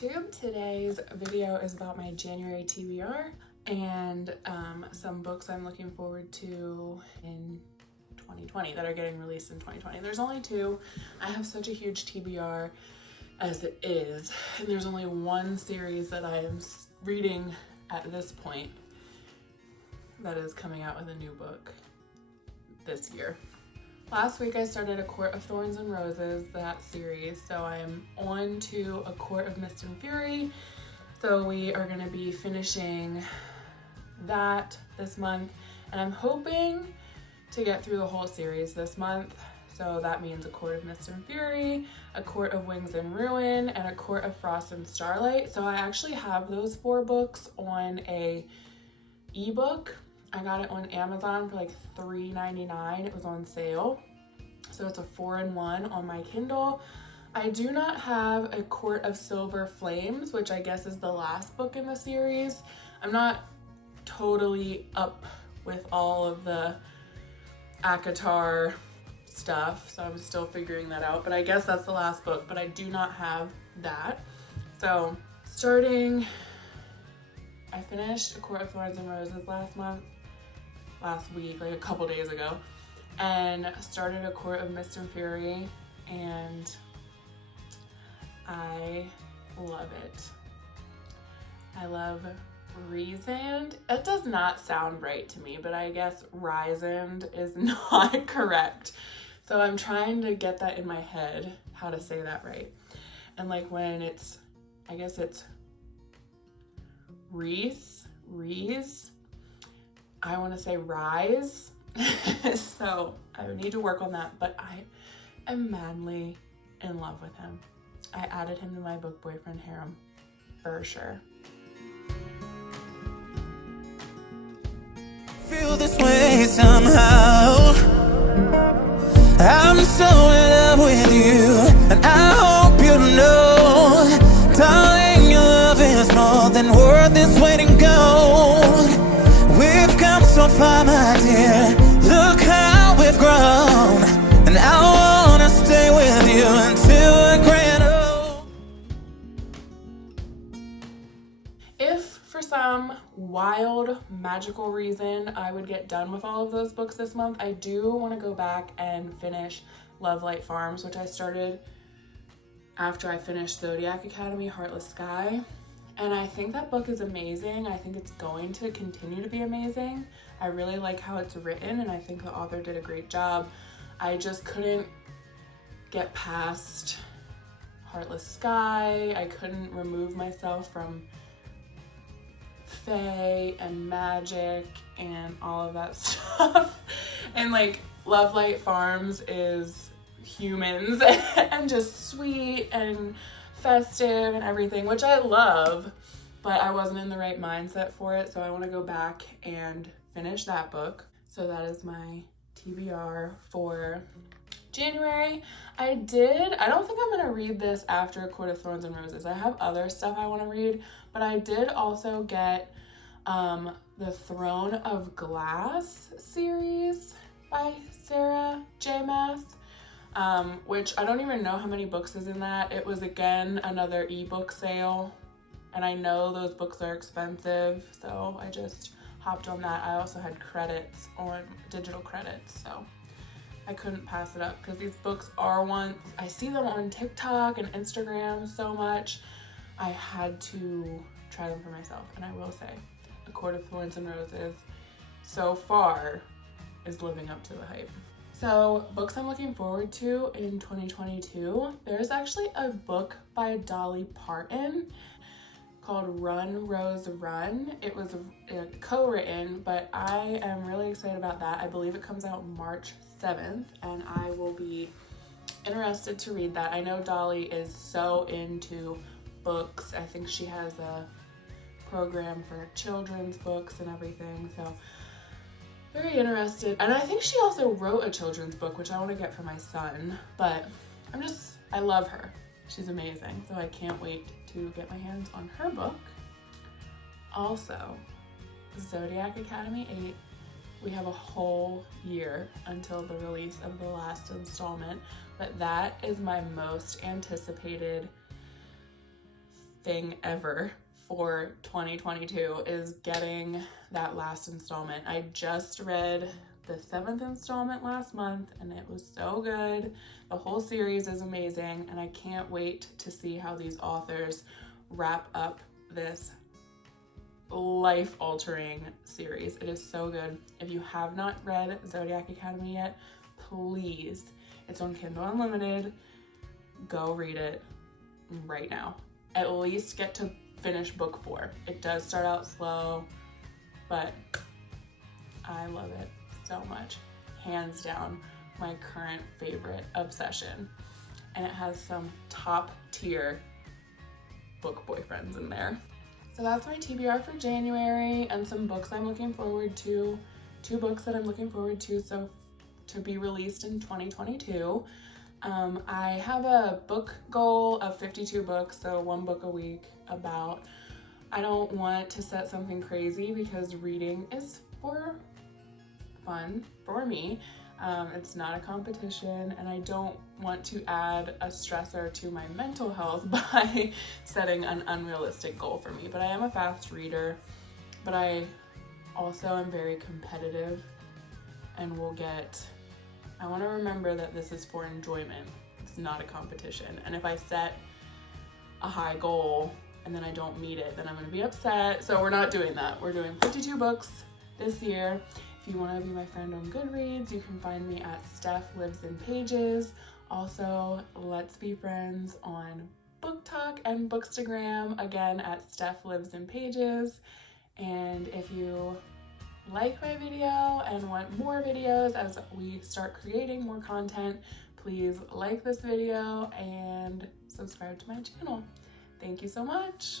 BookTube. Today's video is about my January TBR and some books I'm looking forward to in 2020 that are getting released in 2020. There's only two. I have such a huge TBR as it is, and there's only one series that I am reading at this point that is coming out with a new book this year. Last week I started A Court of Thorns and Roses, that series, so I am on to A Court of Mist and Fury. So we are going to be finishing that this month, and I'm hoping to get through the whole series this month. So that means A Court of Mist and Fury, A Court of Wings and Ruin, and A Court of Frost and Starlight. So I actually have those 4 books on a ebook. I got it on Amazon for like $3.99. It was on sale. So it's a 4-in-1 on my Kindle. I do not have A Court of Silver Flames, which I guess is the last book in the series. I'm not totally up with all of the ACOTAR stuff, so I'm still figuring that out, but I guess that's the last book, but I do not have that. So I finished A Court of Thorns and Roses last week, like a couple days ago, and started A Court of Mist and Fury, and I love it. I love Rysand. It does not sound right to me, but I guess Rysand is not correct. So I'm trying to get that in my head, how to say that right. And like when I guess it's Reese, I want to say Rise. So I need to work on that, but I am madly in love with him. I added him to my book boyfriend harem for sure. Feel this way somehow. I'm so in love with you, and I hope you know, darling, your love is more than worth its weight in gold. We've come so far, my dear. Look how we've grown, and I wanna stay with you until we're grand old. If for some wild magical reason I would get done with all of those books this month, I do want to go back and finish Love Light Farms, which I started after I finished Zodiac Academy Heartless Sky, and I think that book is amazing. I think it's going to continue to be amazing. I really like how it's written, and I think the author did a great job. I just couldn't get past Heartless Sky. I couldn't remove myself from fae and magic and all of that stuff. And like Love Light Farms is humans and just sweet and festive and everything, which I love, but I wasn't in the right mindset for it. So I want to go back and finish that book. So that is my TBR for January. I don't think I'm gonna read this after A Court of Thorns and Roses. I have other stuff I want to read, but I did also get the Throne of Glass series by Sarah J. Maas, which I don't even know how many books is in that. It was again another ebook sale, and I know those books are expensive, so I just hopped on that. I also had credits on digital credits, so I couldn't pass it up because these books are I see them on TikTok and Instagram so much. I had to try them for myself, and I will say A Court of Thorns and Roses so far is living up to the hype. So books I'm looking forward to in 2022, there's actually a book by Dolly Parton called Run Rose Run. It was co-written, but I am really excited about that. I believe it comes out March 7th, and I will be interested to read that. I know Dolly is so into books. I think she has a program for children's books and everything, so very interested. And I think she also wrote a children's book, which I want to get for my son, but I love her. She's amazing, so I can't wait to get my hands on her book. Also, Zodiac Academy 8, we have a whole year until the release of the last installment, but that is my most anticipated thing ever for 2022 is getting that last installment. I just read the 7th installment last month and it was so good. The whole series is amazing and I can't wait to see how these authors wrap up this life-altering series. It is so good. If you have not read Zodiac Academy yet, please, it's on Kindle Unlimited. Go read it right now. At least get to finish book 4. It does start out slow, but I love it so much. Hands down, my current favorite obsession. And it has some top tier book boyfriends in there. So that's my TBR for January and some books I'm looking forward to. 2 books that I'm looking forward to to be released in 2022. I have a book goal of 52 books, so 1 book a week about. I don't want to set something crazy because reading is for fun for me. It's not a competition and I don't want to add a stressor to my mental health by setting an unrealistic goal for me. But I am a fast reader, but I also am very competitive and I want to remember that this is for enjoyment. It's not a competition. And if I set a high goal and then I don't meet it, then I'm going to be upset. So we're not doing that. We're doing 52 books this year. If you want to be my friend on Goodreads, you can find me at Steph Lives in Pages. Also, let's be friends on BookTok and Bookstagram, again at Steph Lives in Pages. And if you like my video and want more videos as we start creating more content, please like this video and subscribe to my channel. Thank you so much.